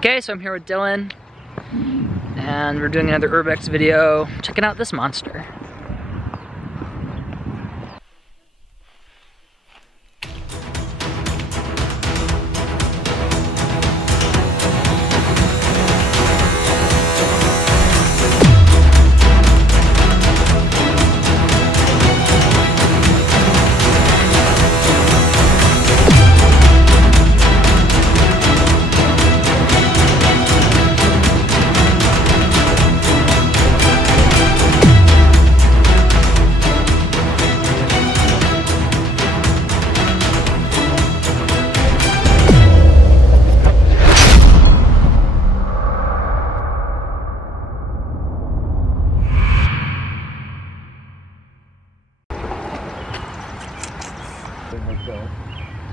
Okay, so I'm here with Dylan, and we're doing another Urbex video, checking out this monster.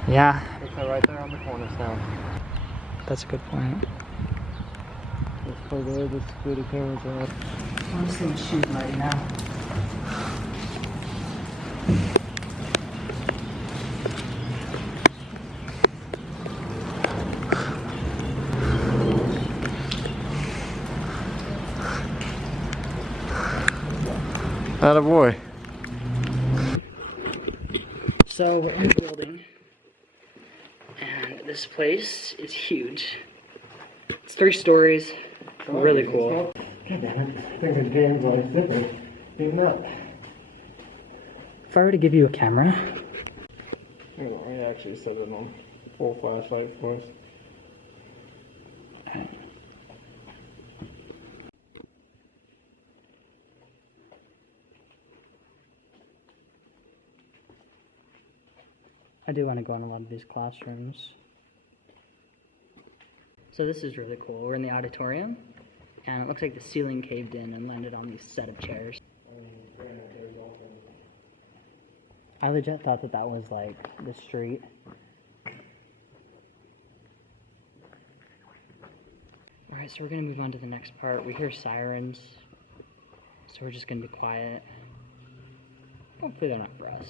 Yeah. It's right there on the cornerstone. That's a good point. Let's play there, the security cameras are up. I'm just gonna shoot right now. Attaboy. So we're in the building, and this place is huge. It's 3 stories, really cool. God damn it, I think his game's like different. Even up. If I were to give you a camera, I actually set it on full flashlight for us. I do want to go in a lot of these classrooms. So this is really cool. We're in the auditorium, and it looks like the ceiling caved in and landed on these set of chairs. I legit thought that that was like the street. Alright, so we're gonna move on to the next part. We hear sirens, so we're just gonna be quiet. Hopefully they're not for us.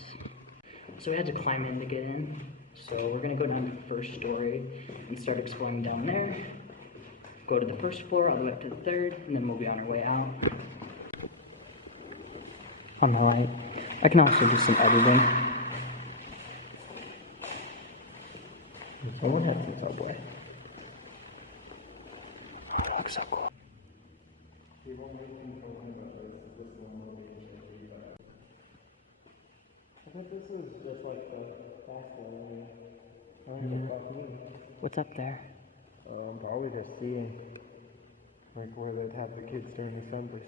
So we had to climb in to get in. So we're gonna go down to the first story and start exploring down there. Go to the first floor all the way up to the 3rd, and then we'll be on our way out. On the light. I can also do some editing. Someone has the subway. Oh, that looks so cool. I think this is just like the basketball area. What's up there? Probably just seeing like where they'd have the kids during assemblies.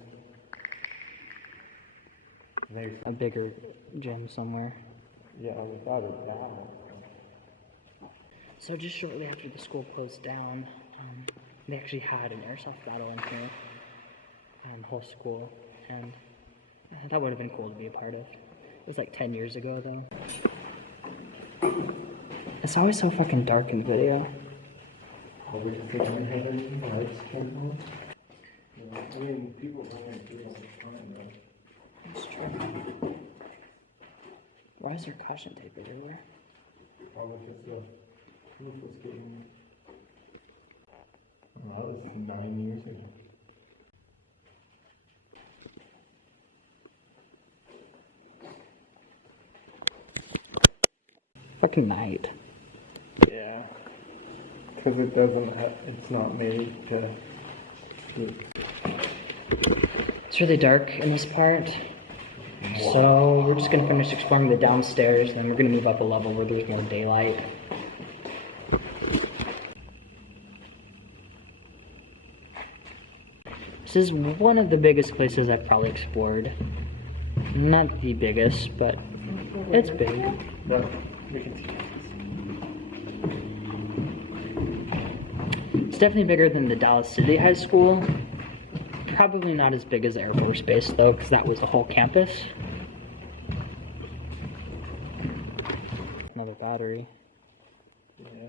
There's A bigger gym somewhere. yeah, without a doubt. So just shortly after the school closed down, they actually had an airsoft battle in here, the whole school, and that would have been cool to be a part of. It was like 10 years ago, though. It's always so fucking dark in the video. We just sit down here and lights turn on. Yeah, I mean, people don't really do all the time, though. That's true. Why is there caution tape everywhere? Probably just the roof was getting. Oh, that was 9 years ago. Fucking night. Yeah. Because it doesn't, it's not made to. It's really dark in this part. So we're just gonna finish exploring the downstairs, then we're gonna move up a level where there's more daylight. This is one of the biggest places I've probably explored. Not the biggest, but it's big. But we can see It's definitely bigger than the Dallas City High School. Probably not as big as Air Force Base though, because that was the whole campus. Another battery. Yeah.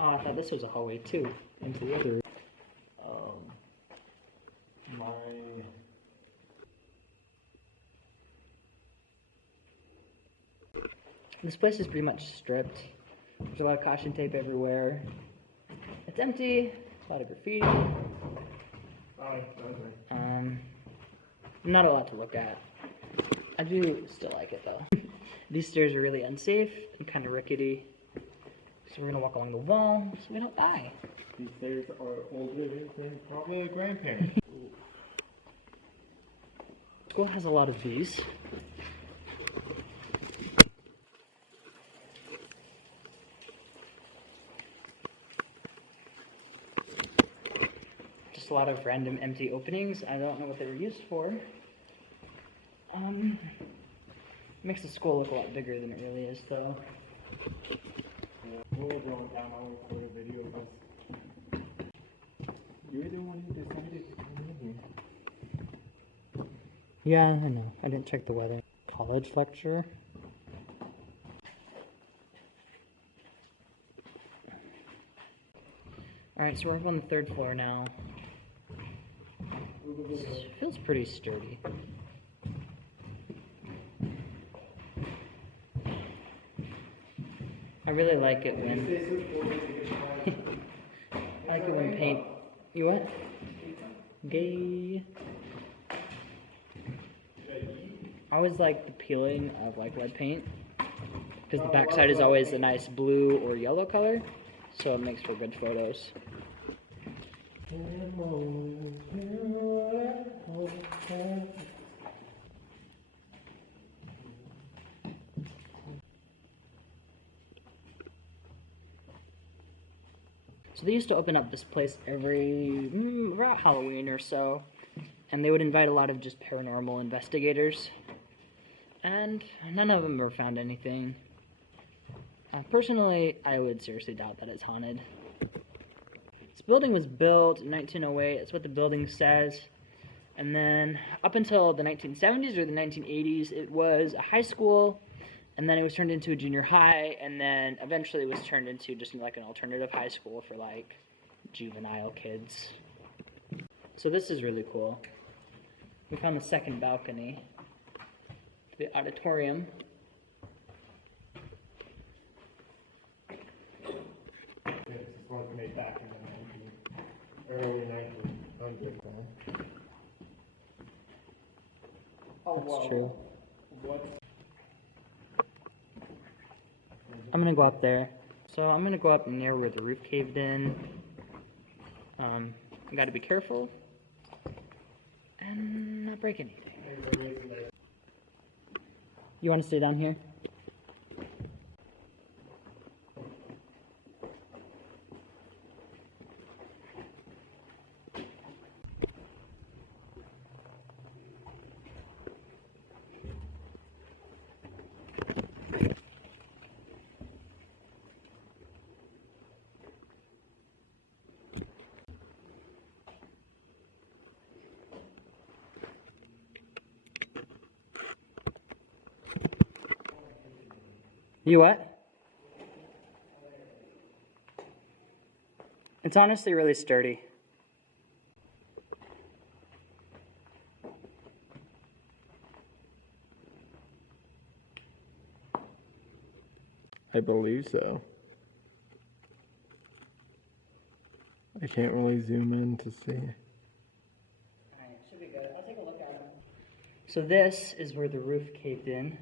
Oh, I thought this was a hallway too, into the other room. This place is pretty much stripped. There's a lot of caution tape everywhere. It's empty, a lot of graffiti. Not a lot to look at. I do still like it though. These stairs are really unsafe and kind of rickety. So we're gonna walk along the wall so we don't die. These stairs are older than probably a grandparent. School has a lot of these. Just a lot of random empty openings. I don't know what they were used for. Makes the school look a lot bigger than it really is, though. We'll go down. I'll record a video of us. You're the one who decided to come in here. Yeah, I know. I didn't check the weather. College lecture. Alright, so we're up on the 3rd floor now. This feels pretty sturdy. I really like it when I like it when paint. You what? Gay. I always like the peeling of like lead paint because the backside is always a nice blue or yellow color, so it makes for good photos. So they used to open up this place every around Halloween or so, and they would invite a lot of just paranormal investigators, and none of them ever found anything. Personally, I would seriously doubt that it's haunted. This building was built in 1908, that's what the building says, and then up until the 1970s or the 1980s, it was a high school, and then it was turned into a junior high, and then eventually it was turned into just like an alternative high school for like juvenile kids. So this is really cool. We found the second balcony to the auditorium. This was made back in the early 1900s. Oh, That's true. What? I'm gonna go up there. So I'm gonna go up near where the roof caved in. I gotta be careful and not break anything. You wanna stay down here? You what? It's honestly really sturdy. I believe so. I can't really zoom in to see. Alright, should be good. I'll take a look at it. So this is where the roof caved in.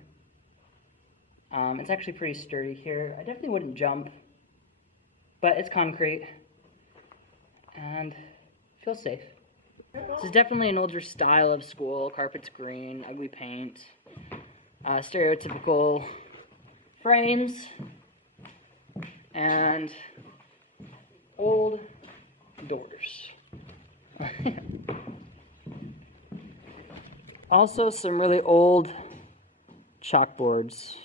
It's actually pretty sturdy here. I definitely wouldn't jump, but it's concrete and feels safe. This is definitely an older style of school. Carpet's green, ugly paint, stereotypical frames, and old doors. Also some really old chalkboards.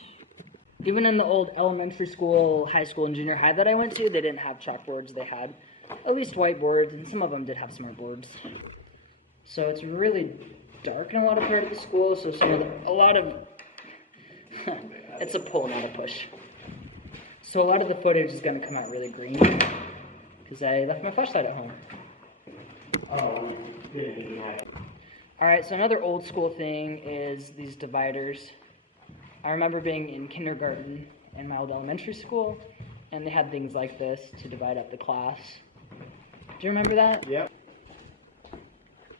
Even in the old elementary school, high school, and junior high that I went to, they didn't have chalkboards. They had at least whiteboards, and some of them did have smart boards. So it's really dark in a lot of part of the school, so it's a pull, not a push. So a lot of the footage is going to come out really green, because I left my flashlight at home. Oh, yeah. All right, so another old school thing is these dividers. I remember being in kindergarten in my old elementary school, and they had things like this to divide up the class. Do you remember that? Yep.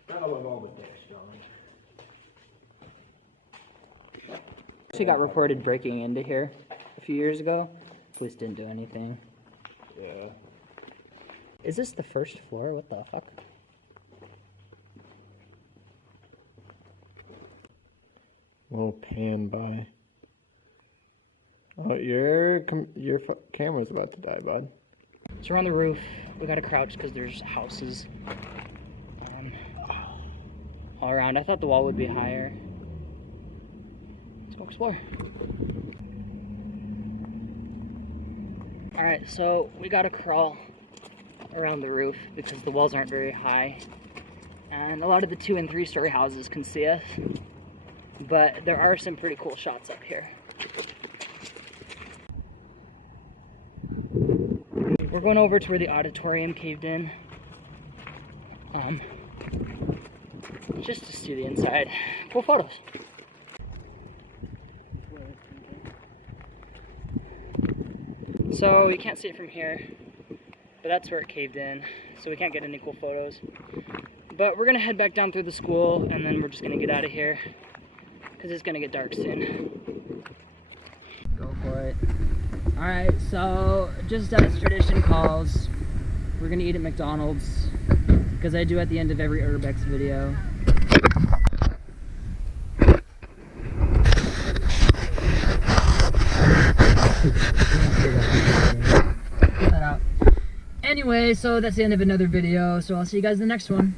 Gotta love all the dash, John. Actually got reported breaking into here a few years ago. Police didn't do anything. Yeah. Is this the first floor? What the fuck? Little pan by. Oh, your camera's about to die, bud. So we're on the roof. We gotta crouch because there's houses all around. I thought the wall would be higher. Let's go explore. Alright, so we gotta crawl around the roof because the walls aren't very high. And a lot of the 2- and 3-story houses can see us. But there are some pretty cool shots up here. We're going over to where the auditorium caved in. Just to see the inside. Cool photos. So you can't see it from here, but that's where it caved in. So we can't get any cool photos. But we're gonna head back down through the school, and then we're just gonna get out of here because it's gonna get dark soon. Go for it. Alright, so just as tradition calls, we're gonna eat at McDonald's, because I do at the end of every Urbex video. Anyway, so that's the end of another video, so I'll see you guys in the next one.